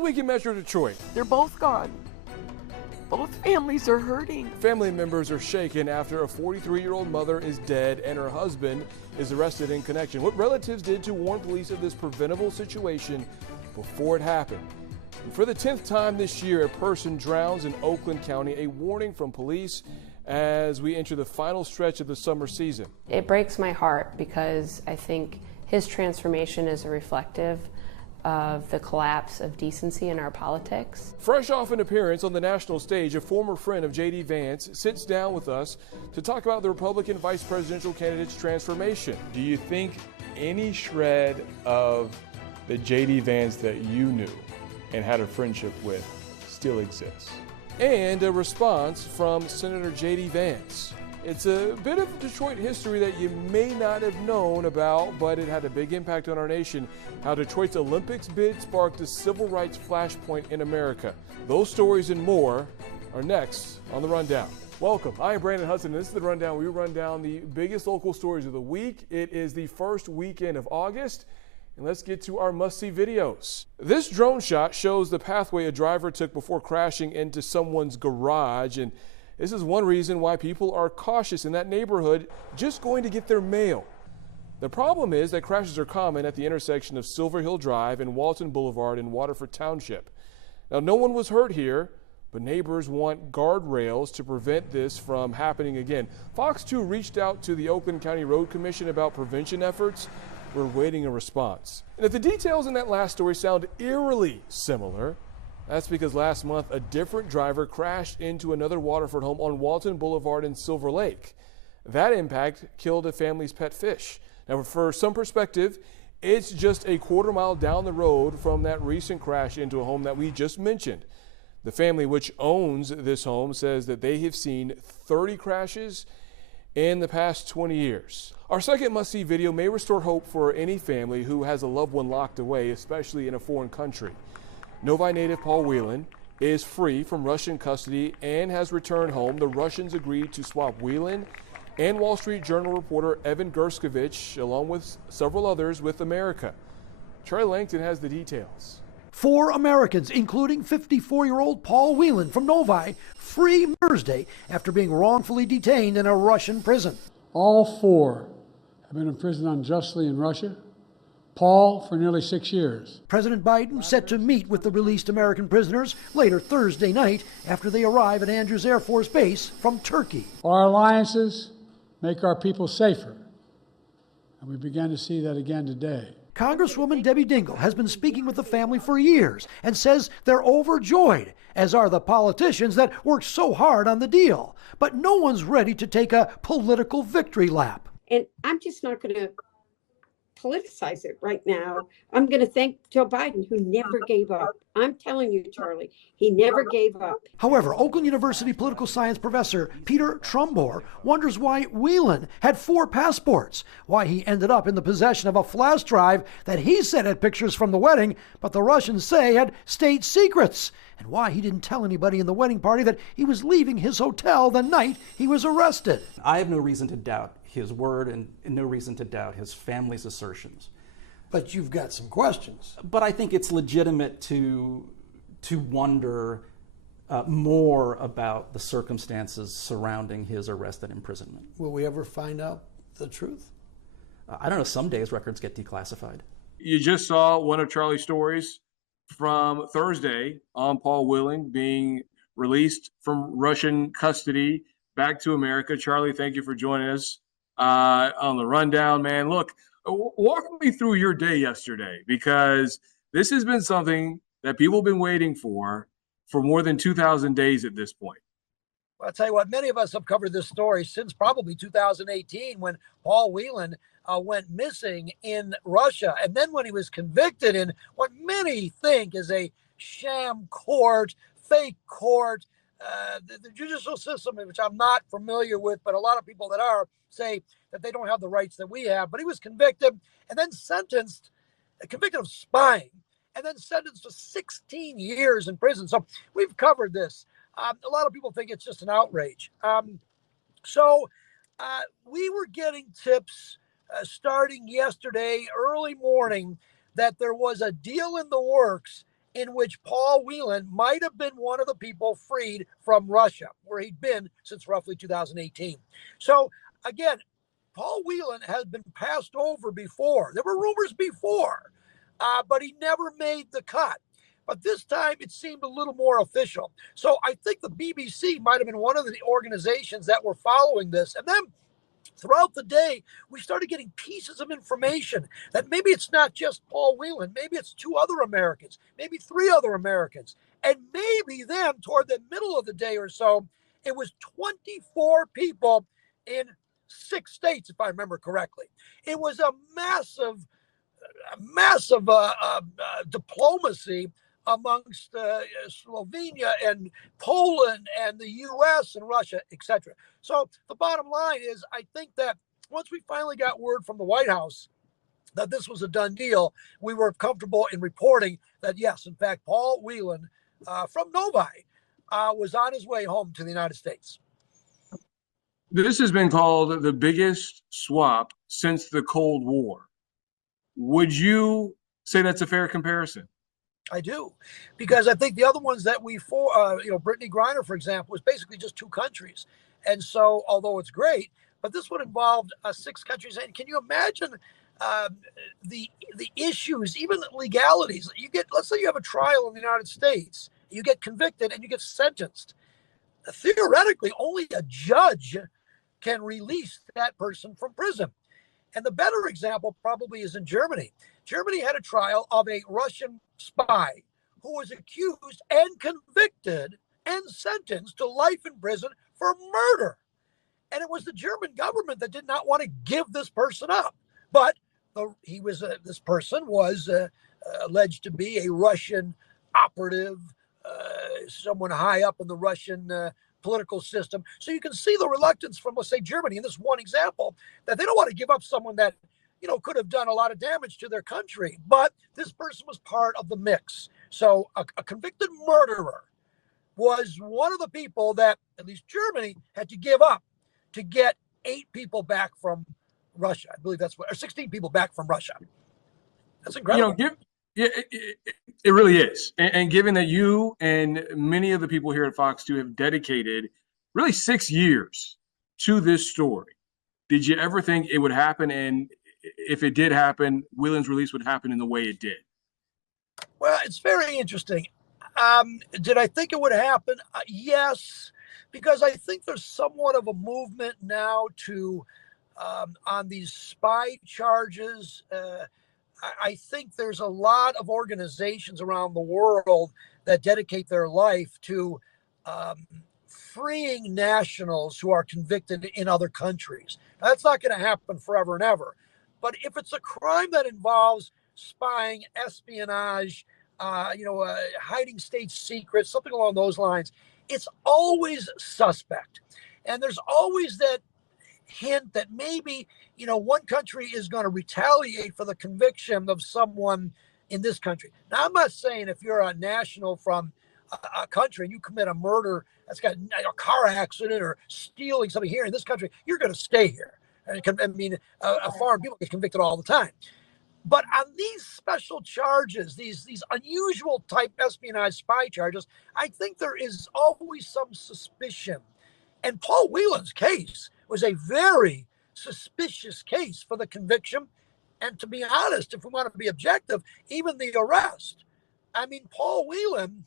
week in Metro Detroit. They're both gone. Both families are hurting. Family members are shaken after a 43-year-old mother is dead and her husband is arrested in connection. What relatives did to warn police of this preventable situation before it happened. And for the 10th time this year, a person drowns in Oakland County. A warning from police as we enter the final stretch of the summer season. It breaks my heart because I think his transformation is reflective of the collapse of decency in our politics. Fresh off an appearance on the national stage, a former friend of JD Vance sits down with us to talk about the Republican vice presidential candidate's transformation. Do you think any shred of the JD Vance that you knew and had a friendship with still exists? And a response from Senator JD Vance. It's a bit of Detroit history that you may not have known about, but it had a big impact on our nation. How Detroit's Olympics bid sparked a civil rights flashpoint in America. Those stories and more are next on The Rundown. Welcome. I am Brandon Hudson, and this is The Rundown. We run down the biggest local stories of the week. It is the first weekend of August, and let's get to our must-see videos. This drone shot shows the pathway a driver took before crashing into someone's garage, and this is one reason why people are cautious in that neighborhood just going to get their mail. The problem is that crashes are common at the intersection of Silver Hill Drive and Walton Boulevard in Waterford Township. Now, no one was hurt here, but neighbors want guardrails to prevent this from happening again. Fox 2 reached out to the Oakland County Road Commission about prevention efforts. We're waiting a response. And if the details in that last story sound eerily similar, that's because last month a different driver crashed into another Waterford home on Walton Boulevard in Silver Lake. That impact killed a family's pet fish. Now, for some perspective, it's just a quarter mile down the road from that recent crash into a home that we just mentioned. The family, which owns this home, says that they have seen 30 crashes in the past 20 years. Our second must-see video may restore hope for any family who has a loved one locked away, especially in a foreign country. Novi native Paul Whelan is free from Russian custody and has returned home. The Russians agreed to swap Whelan and Wall Street Journal reporter Evan Gerskovich, along with several others, with America. Charlie Langton has the details. 4 Americans, including 54-year-old Paul Whelan from Novi, free Thursday after being wrongfully detained in a Russian prison. All 4 have been imprisoned unjustly in Russia. Paul for nearly 6 years. President Biden set to meet with the released American prisoners later Thursday night after they arrive at Andrews Air Force Base from Turkey. Our alliances make our people safer, and we began to see that again today. Congresswoman Debbie Dingell has been speaking with the family for years and says they're overjoyed, as are the politicians that worked so hard on the deal. But no one's ready to take a political victory lap. And I'm just not going to politicize it right now. I'm going to thank Joe Biden, who never gave up. I'm telling you, Charlie, he never gave up. However, Oakland University political science professor Peter Trumbore wonders why Whelan had 4 passports, why he ended up in the possession of a flash drive that he said had pictures from the wedding, but the Russians say had state secrets, and why he didn't tell anybody in the wedding party that he was leaving his hotel the night he was arrested. I have no reason to doubt his word and no reason to doubt his family's assertions. But you've got some questions. But I think it's legitimate to wonder more about the circumstances surrounding his arrest and imprisonment. Will we ever find out the truth? I don't know, some days records get declassified. You just saw one of Charlie's stories from Thursday on Paul Whelan being released from Russian custody back to America. Charlie, thank you for joining us on the rundown, man. Look, walk me through your day yesterday, because this has been something that people have been waiting for more than 2,000 days at this point. Well, I'll tell you what, many of us have covered this story since probably 2018 when Paul Whelan went missing in Russia. And then when he was convicted in what many think is a sham court, fake court, the judicial system, which I'm not familiar with, but a lot of people that are say that they don't have the rights that we have. But he was convicted and then convicted of spying, and then sentenced to 16 years in prison. So we've covered this. A lot of people think it's just an outrage. So we were getting tips starting yesterday, early morning, that there was a deal in the works in which Paul Whelan might have been one of the people freed from Russia, where he'd been since roughly 2018. So again, Paul Whelan has been passed over before. There were rumors before, but he never made the cut. But this time it seemed a little more official. So I think the BBC might have been one of the organizations that were following this. And then throughout the day, we started getting pieces of information that maybe it's not just Paul Whelan, maybe it's 2 other Americans, maybe 3 other Americans. And maybe then toward the middle of the day or so, it was 24 people in 6 states, if I remember correctly. It was a massive diplomacy amongst Slovenia and Poland and the US and Russia, etc. So the bottom line is, I think that once we finally got word from the White House that this was a done deal, we were comfortable in reporting that, yes, in fact, Paul Whelan from Novi was on his way home to the United States. This has been called the biggest swap since the Cold War. Would you say that's a fair comparison? I do, because I think the other ones that Brittany Griner, for example, was basically just 2 countries. And so, although it's great, but this one involved 6 countries. And can you imagine the issues, even legalities? You get, let's say you have a trial in the United States, you get convicted and you get sentenced. Theoretically, only a judge can release that person from prison. And the better example probably is in Germany. Germany had a trial of a Russian spy who was accused and convicted and sentenced to life in prison for murder. And it was the German government that did not want to give this person up. But this person was alleged to be a Russian operative, someone high up in the Russian political system. So you can see the reluctance from, let's say, Germany in this one example, that they don't want to give up someone that, could have done a lot of damage to their country. But this person was part of the mix. So a convicted murderer was one of the people that at least Germany had to give up to get 8 people back from Russia. I believe that's or 16 people back from Russia. That's incredible. It really is. And given that you and many of the people here at Fox 2 have dedicated really 6 years to this story, did you ever think it would happen? And if it did happen, Whelan's release would happen in the way it did? Well, it's very interesting. Did I think it would happen? Yes, because I think there's somewhat of a movement now to, on these spy charges. I think there's a lot of organizations around the world that dedicate their life to freeing nationals who are convicted in other countries. Now, that's not going to happen forever and ever. But if it's a crime that involves spying, espionage, hiding state secrets, something along those lines, it's always suspect. And there's always that hint that maybe, one country is going to retaliate for the conviction of someone in this country. Now, I'm not saying if you're a national from a country and you commit a murder that's got a car accident or stealing something here in this country, you're going to stay here. Foreign people get convicted all the time. But on these special charges, these unusual type espionage spy charges, I think there is always some suspicion. And Paul Whelan's case was a very suspicious case for the conviction. And to be honest, if we want to be objective, even the arrest. I mean, Paul Whelan,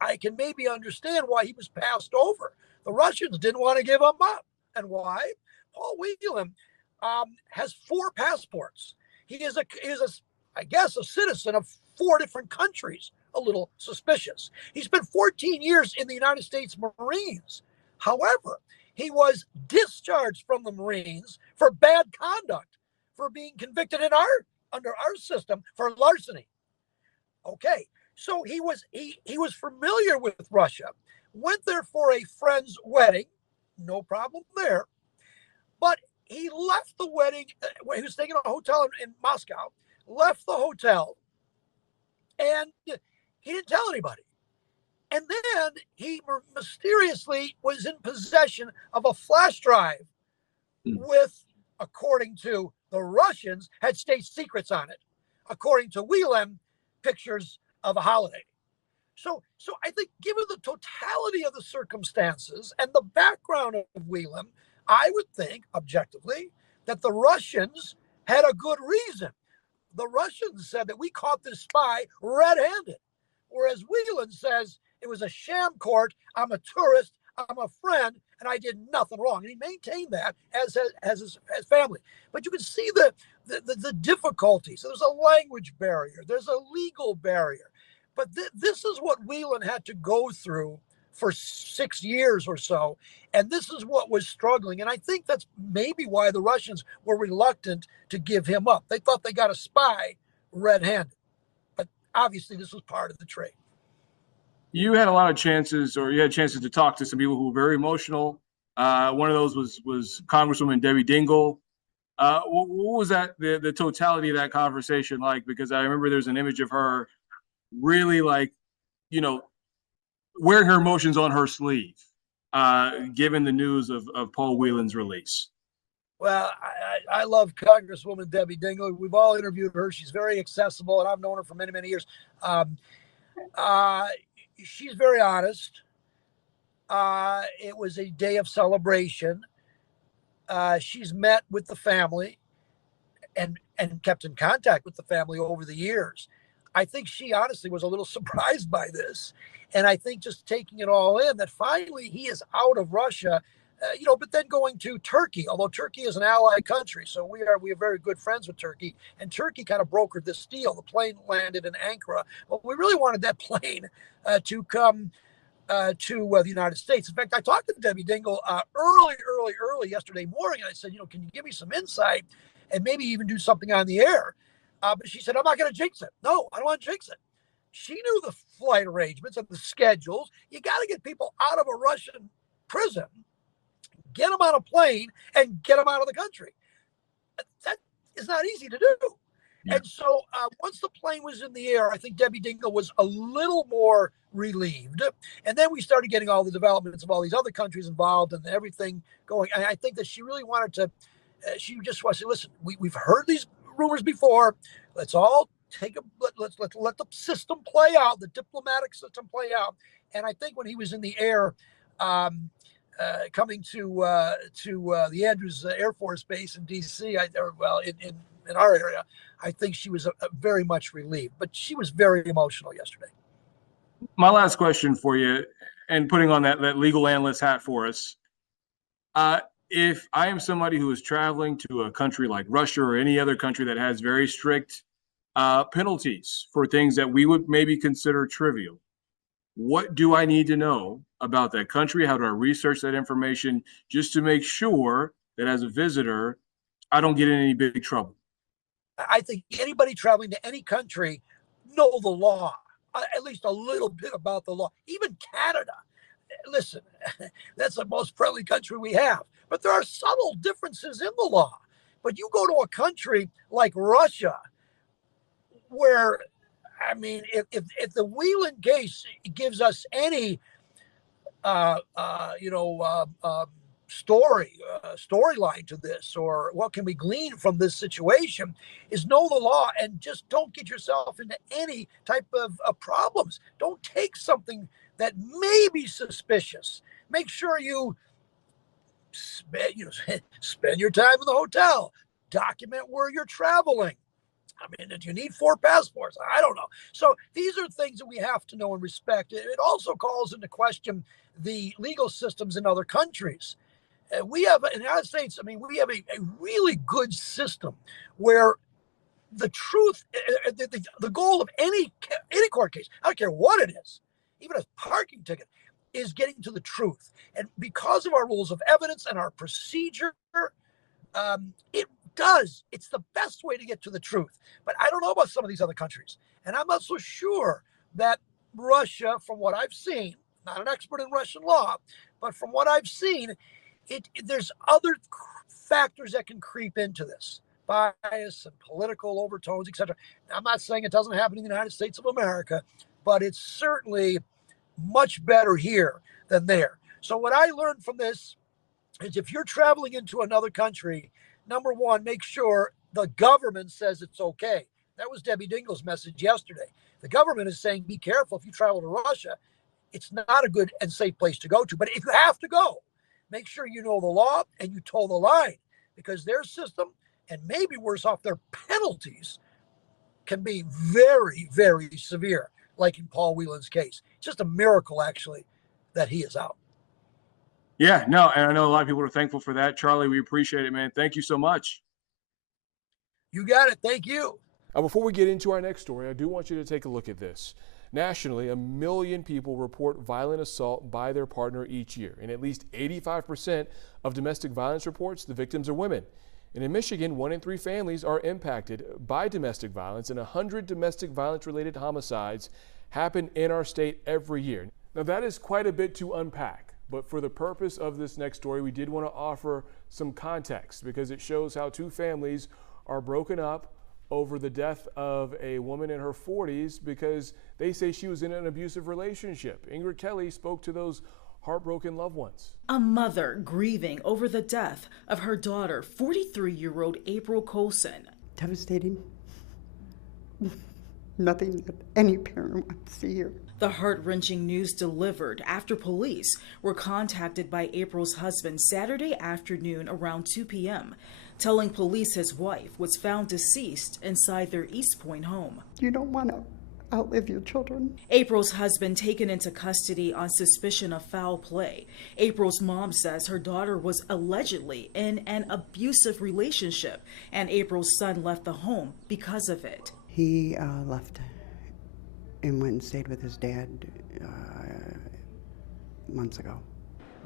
I can maybe understand why he was passed over. The Russians didn't want to give him up. And why? Paul Whelan has 4 passports. He is a citizen of 4 different countries. A little suspicious. He spent 14 years in the United States Marines. However, he was discharged from the Marines for bad conduct, for being convicted under our system for larceny. Okay, so he was familiar with Russia, went there for a friend's wedding, no problem there. But he left the wedding, he was staying in a hotel in Moscow, left the hotel, and he didn't tell anybody. And then he mysteriously was in possession of a flash drive with, according to the Russians, had state secrets on it. According to Whelan, pictures of a holiday. So I think, given the totality of the circumstances and the background of Whelan, I would think, objectively, that the Russians had a good reason. The Russians said that we caught this spy red-handed, whereas Whelan says it was a sham court. I'm a tourist. I'm a friend, and I did nothing wrong. And he maintained that as his family. But you can see the difficulty. So there's a language barrier. There's a legal barrier. But this is what Whelan had to go through for 6 years or so. And this is what was struggling. And I think that's maybe why the Russians were reluctant to give him up. They thought they got a spy red-handed. But obviously this was part of the trade. You had a lot of chances, or you had chances to talk to some people who were very emotional. One of those was Congresswoman Debbie Dingell. What was that, the totality of that conversation like? Because I remember there's an image of her really, like, wearing her emotions on her sleeve, given the news of Paul Whelan's release. Well, I love Congresswoman Debbie Dingell. We've all interviewed her. She's very accessible, and I've known her for many, many years. She's very honest. It was a day of celebration. She's met with the family and kept in contact with the family over the years. I think she honestly was a little surprised by this. And I think just taking it all in, that finally he is out of Russia, but then going to Turkey, although Turkey is an allied country. So we are very good friends with Turkey, and Turkey kind of brokered this deal. The plane landed in Ankara. Well, we really wanted that plane to come to the United States. In fact, I talked to Debbie Dingell early yesterday morning. And I said, can you give me some insight and maybe even do something on the air? But she said, I'm not going to jinx it. No, I don't want to jinx it. She knew the flight arrangements and the schedules. You got to get people out of a Russian prison, get them on a plane, and get them out of the country. That is not easy to do. Yeah. And so once the plane was in the air, I think Debbie Dingell was a little more relieved. And then we started getting all the developments of all these other countries involved and everything going. And I think that she really wanted to, she just wanted to say, listen, we've heard these rumors before. Let's all let's let the system play out, the diplomatic system play out. And I think when he was in the air, coming to the Andrews Air Force Base in D.C., in our area, I think she was very much relieved. But she was very emotional yesterday. My last question for you, and putting on that legal analyst hat for us, if I am somebody who is traveling to a country like Russia or any other country that has very strict penalties for things that we would maybe consider trivial, what do I need to know about that country? How do I research that information just to make sure that as a visitor, I don't get in any big trouble? I think anybody traveling to any country know the law, at least a little bit about the law. Even Canada. Listen, that's the most friendly country we have. But there are subtle differences in the law. But you go to a country like Russia, where, I mean, if the Whelan case gives us any, storyline to this, or what can we glean from this situation, is know the law and just don't get yourself into any type of problems. Don't take something that may be suspicious. Make sure you spend your time in the hotel. Document where you're traveling. I mean, do you need 4 passports? I don't know. So these are things that we have to know and respect. It also calls into question the legal systems in other countries. We have, in the United States, we have a really good system where the truth, the goal of any court case, I don't care what it is, even a parking ticket, is getting to the truth. And because of our rules of evidence and our procedure, it's the best way to get to the truth. But I don't know about some of these other countries. And I'm not so sure that Russia, from what I've seen, not an expert in Russian law, but from what I've seen, there's other factors that can creep into this. Bias and political overtones, etc. I'm not saying it doesn't happen in the United States of America, but it's certainly much better here than there. So what I learned from this is, if you're traveling into another country, number one, make sure the government says it's okay. That was Debbie Dingell's message yesterday. The government is saying, be careful if you travel to Russia. It's not a good and safe place to go to. But if you have to go, make sure you know the law and you toe the line, because their system, and maybe worse off, their penalties can be very, very severe, like in Paul Whelan's case. It's just a miracle, actually, that he is out. Yeah, no, and I know a lot of people are thankful for that. Charlie, we appreciate it, man. Thank you so much. You got it. Thank you. Now, before we get into our next story, I do want you to take a look at this. Nationally, 1 million people report violent assault by their partner each year. In at least 85% of domestic violence reports, the victims are women. And in Michigan, 1 in 3 families are impacted by domestic violence, and 100 domestic violence-related homicides happen in our state every year. Now, that is quite a bit to unpack, but for the purpose of this next story, we did want to offer some context because it shows how 2 families are broken up over the death of a woman in her 40s because they say she was in an abusive relationship. Ingrid Kelly spoke to those heartbroken loved ones. A mother grieving over the death of her daughter, 43-year-old April Colson. Devastating. Nothing that any parent wants to hear. The heart-wrenching news delivered after police were contacted by April's husband Saturday afternoon around 2 p.m., telling police his wife was found deceased inside their East Point home. You don't want to outlive your children. April's husband taken into custody on suspicion of foul play. April's mom says her daughter was allegedly in an abusive relationship, and April's son left the home because of it. He left and went and stayed with his dad months ago.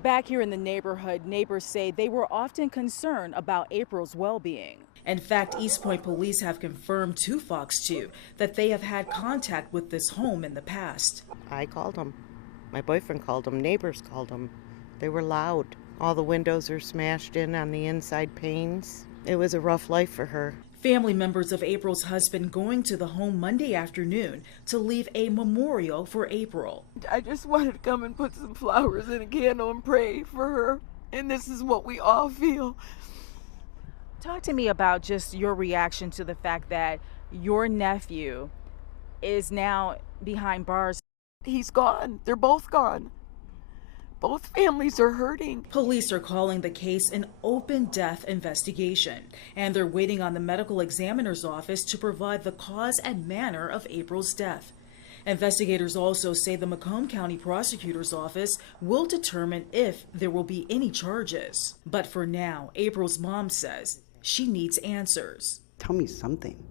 Back here in the neighborhood, neighbors say they were often concerned about April's well-being. In fact, East Point police have confirmed to Fox 2 that they have had contact with this home in the past. I called them. My boyfriend called them. Neighbors called them. They were loud. All the windows are smashed in on the inside panes. It was a rough life for her. Family members of April's husband going to the home Monday afternoon to leave a memorial for April. I just wanted to come and put some flowers in a candle and pray for her. And this is what we all feel. Talk to me about just your reaction to the fact that your nephew is now behind bars. He's gone. They're both gone. Both families are hurting. Police are calling the case an open death investigation, and they're waiting on the medical examiner's office to provide the cause and manner of April's death. Investigators also say the Macomb County Prosecutor's Office will determine if there will be any charges. But for now, April's mom says she needs answers. Tell me something.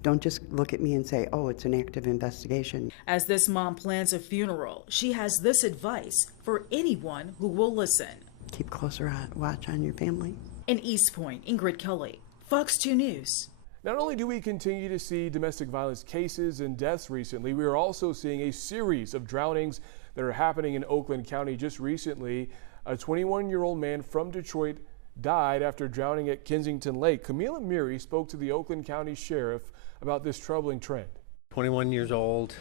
Don't just look at me and say, oh, it's an active investigation. As this mom plans a funeral, she has this advice for anyone who will listen. Keep closer watch on your family. In East Point, Ingrid Kelly, Fox 2 News. Not only do we continue to see domestic violence cases and deaths recently, we are also seeing a series of drownings that are happening in Oakland County. Just recently, a 21-year-old man from Detroit died after drowning at Kensington Lake. Camila Meary spoke to the Oakland County Sheriff about this troubling trend. 21 years old,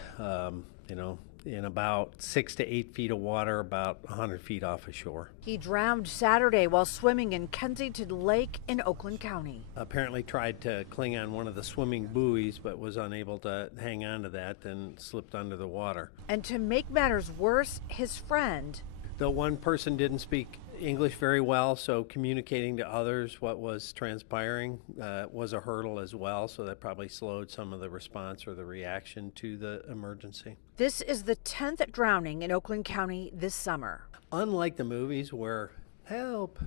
in about 6 to 8 feet of water, about 100 feet off of shore. He drowned Saturday while swimming in Kensington Lake in Oakland County. Apparently tried to cling on one of the swimming buoys, but was unable to hang on to that and slipped under the water. And to make matters worse, his friend. The one person didn't speak English very well, so communicating to others what was transpiring was a hurdle as well, so that probably slowed some of the response or the reaction to the emergency. This is the 10th drowning in Oakland County this summer. Unlike the movies where help,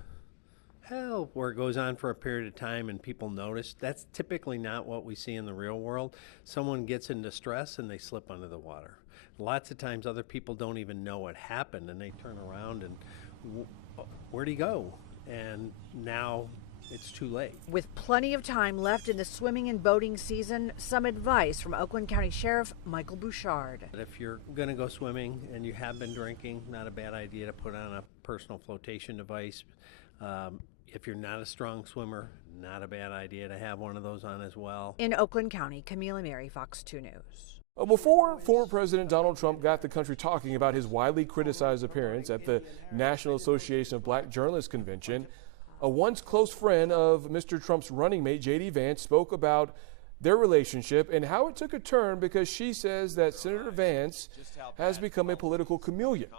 where it goes on for a period of time and people notice, that's typically not what we see in the real world. Someone gets in distress and they slip under the water. Lots of times other people don't even know what happened and they turn around and where'd he go? And now it's too late. With plenty of time left in the swimming and boating season, some advice from Oakland County Sheriff Michael Bouchard. If you're going to go swimming and you have been drinking, not a bad idea to put on a personal flotation device. If you're not a strong swimmer, not a bad idea to have one of those on as well. In Oakland County, Camila Mary, Fox 2 News. Before former President Donald Trump got the country talking about his widely criticized appearance at the National Association of Black Journalists Convention, a once close friend of Mr. Trump's running mate, JD Vance, spoke about their relationship, and how it took a turn because she says that Senator Vance has become a political chameleon.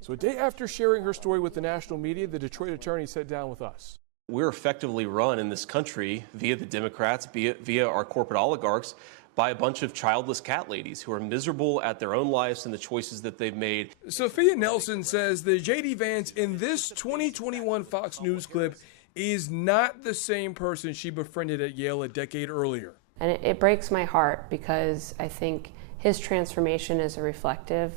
So a day after sharing her story with the national media, the Detroit attorney sat down with us. We're effectively run in this country via the Democrats, via our corporate oligarchs, by a bunch of childless cat ladies who are miserable at their own lives and the choices that they've made. Sophia Nelson says that JD Vance in this 2021 Fox News clip is not the same person she befriended at Yale a decade earlier. And it breaks my heart because I think his transformation is a reflective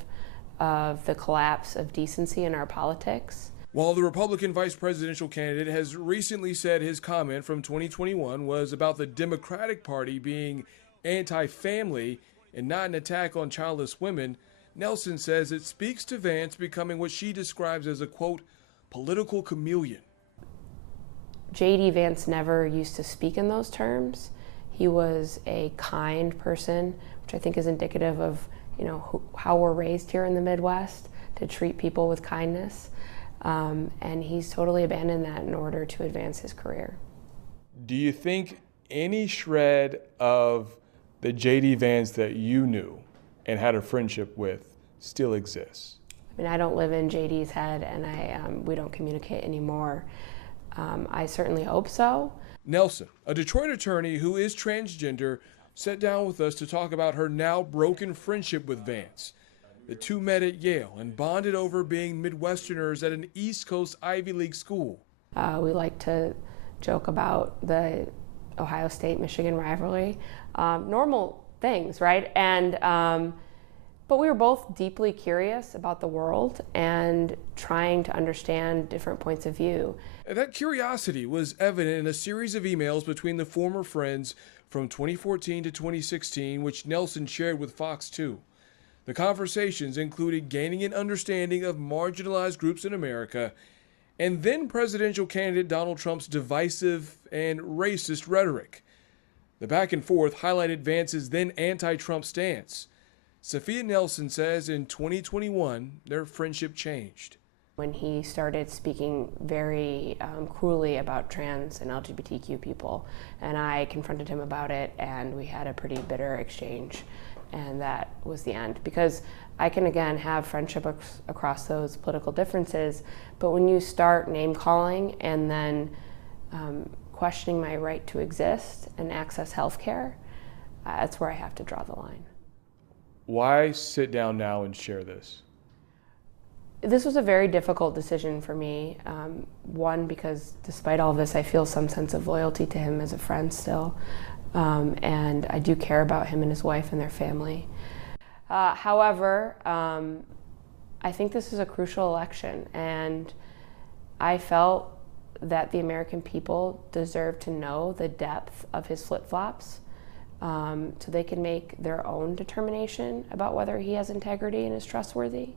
of the collapse of decency in our politics. While the Republican vice presidential candidate has recently said his comment from 2021 was about the Democratic Party being anti-family and not an attack on childless women, Nelson says it speaks to Vance becoming what she describes as a, quote, political chameleon. JD Vance never used to speak in those terms. He was a kind person, which I think is indicative of, how we're raised here in the Midwest, to treat people with kindness. And he's totally abandoned that in order to advance his career. Do you think any shred of the JD Vance that you knew and had a friendship with still exists? I mean, I don't live in JD's head, and we don't communicate anymore. I certainly hope so. Nelson, a Detroit attorney who is transgender, sat down with us to talk about her now broken friendship with Vance. The two met at Yale and bonded over being Midwesterners at an East Coast Ivy League school. We like to joke about the Ohio State-Michigan rivalry. Normal things, right? But we were both deeply curious about the world and trying to understand different points of view. That curiosity was evident in a series of emails between the former friends from 2014 to 2016, which Nelson shared with Fox 2. The conversations included gaining an understanding of marginalized groups in America and then presidential candidate Donald Trump's divisive and racist rhetoric. The back and forth highlighted Vance's then anti-Trump stance. Sophia Nelson says in 2021, their friendship changed. When he started speaking very cruelly about trans and LGBTQ people, and I confronted him about it, and we had a pretty bitter exchange, and that was the end. Because I can, again, have friendship across those political differences, but when you start name-calling and then questioning my right to exist and access health care, that's where I have to draw the line. Why sit down now and share this? This was a very difficult decision for me. One, because despite all this, I feel some sense of loyalty to him as a friend still. And I do care about him and his wife and their family. However, I think this is a crucial election, and I felt that the American people deserve to know the depth of his flip-flops, so they can make their own determination about whether he has integrity and is trustworthy.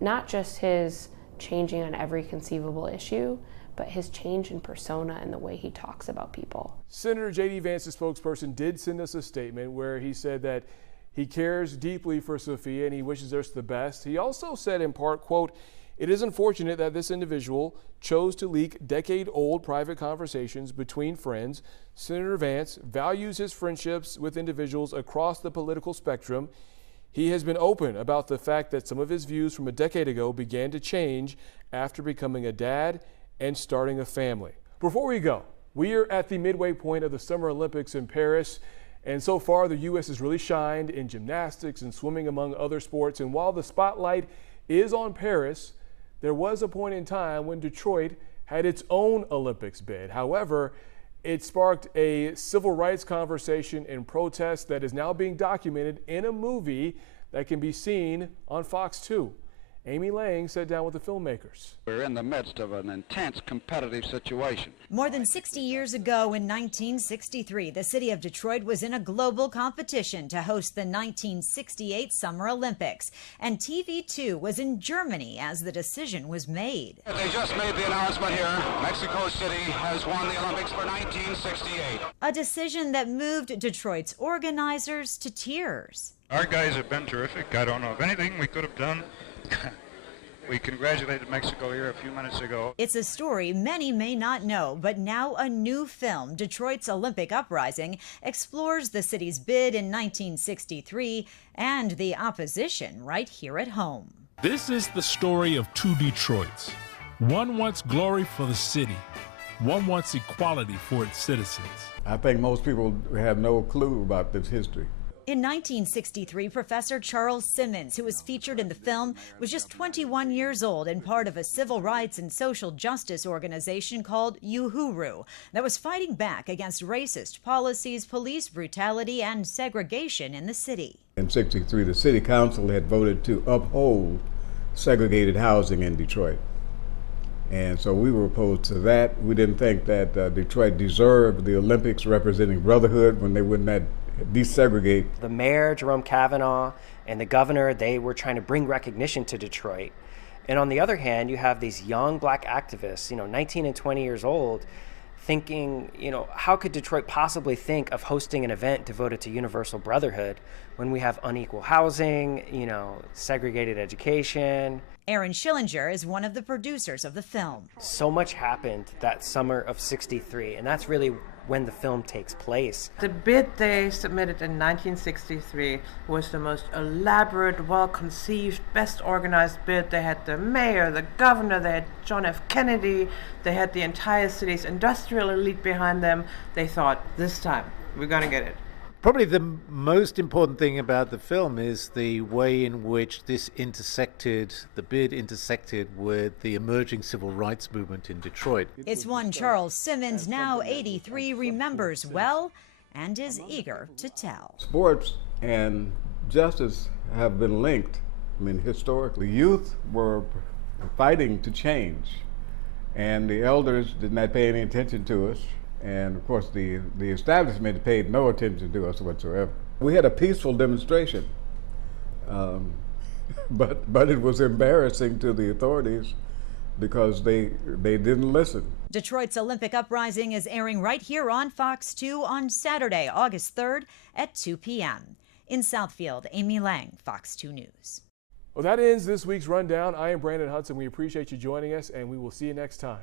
Not just his changing on every conceivable issue, but his change in persona and the way he talks about people. Senator JD Vance's spokesperson did send us a statement where he said that he cares deeply for Sophia and he wishes her the best. He also said in part, quote, "It is unfortunate that this individual chose to leak decade-old private conversations between friends. Senator Vance values his friendships with individuals across the political spectrum. He has been open about the fact that some of his views from a decade ago began to change after becoming a dad and starting a family." Before we go, we are at the midway point of the Summer Olympics in Paris, and so far the U.S. has really shined in gymnastics and swimming, among other sports. And while the spotlight is on Paris, there was a point in time when Detroit had its own Olympics bid. However, it sparked a civil rights conversation and protest that is now being documented in a movie that can be seen on Fox 2. Amy Lang sat down with the filmmakers. We're in the midst of an intense competitive situation. More than 60 years ago in 1963, the city of Detroit was in a global competition to host the 1968 Summer Olympics. And TV2 was in Germany as the decision was made. They just made the announcement here. Mexico City has won the Olympics for 1968. A decision that moved Detroit's organizers to tears. Our guys have been terrific. I don't know of anything we could have done We congratulated Mexico here a few minutes ago. It's a story many may not know, but now a new film, Detroit's Olympic Uprising, explores the city's bid in 1963 and the opposition right here at home. This is the story of two Detroits. One wants glory for the city. One wants equality for its citizens. I think most people have no clue about this history. In 1963, Professor Charles Simmons, who was featured in the film, was just 21 years old and part of a civil rights and social justice organization called Uhuru that was fighting back against racist policies, police brutality, and segregation in the city. In '63, the city council had voted to uphold segregated housing in Detroit. And so we were opposed to that. We didn't think that Detroit deserved the Olympics representing brotherhood when they wouldn't have desegregate. The mayor, Jerome Kavanaugh, and the governor, they were trying to bring recognition to Detroit. And on the other hand, you have these young black activists, 19 and 20 years old, thinking, how could Detroit possibly think of hosting an event devoted to universal brotherhood when we have unequal housing, segregated education. Aaron Schillinger is one of the producers of the film. So much happened that summer of '63, and that's really when the film takes place. The bid they submitted in 1963 was the most elaborate, well-conceived, best organized bid. They had the mayor, the governor, they had John F. Kennedy, they had the entire city's industrial elite behind them. They thought, this time, we're gonna get it. Probably the most important thing about the film is the way in which the bid intersected with the emerging civil rights movement in Detroit. It's one Charles Simmons, now 83, remembers well and is eager to tell. Sports and justice have been linked. Historically, youth were fighting to change, and the elders did not pay any attention to us. And of course, the establishment paid no attention to us whatsoever. We had a peaceful demonstration, but it was embarrassing to the authorities because they didn't listen. Detroit's Olympic Uprising is airing right here on Fox 2 on Saturday, August 3rd at 2 p.m. In Southfield, Amy Lang, Fox 2 News. Well, that ends this week's rundown. I am Brandon Hudson. We appreciate you joining us, and we will see you next time.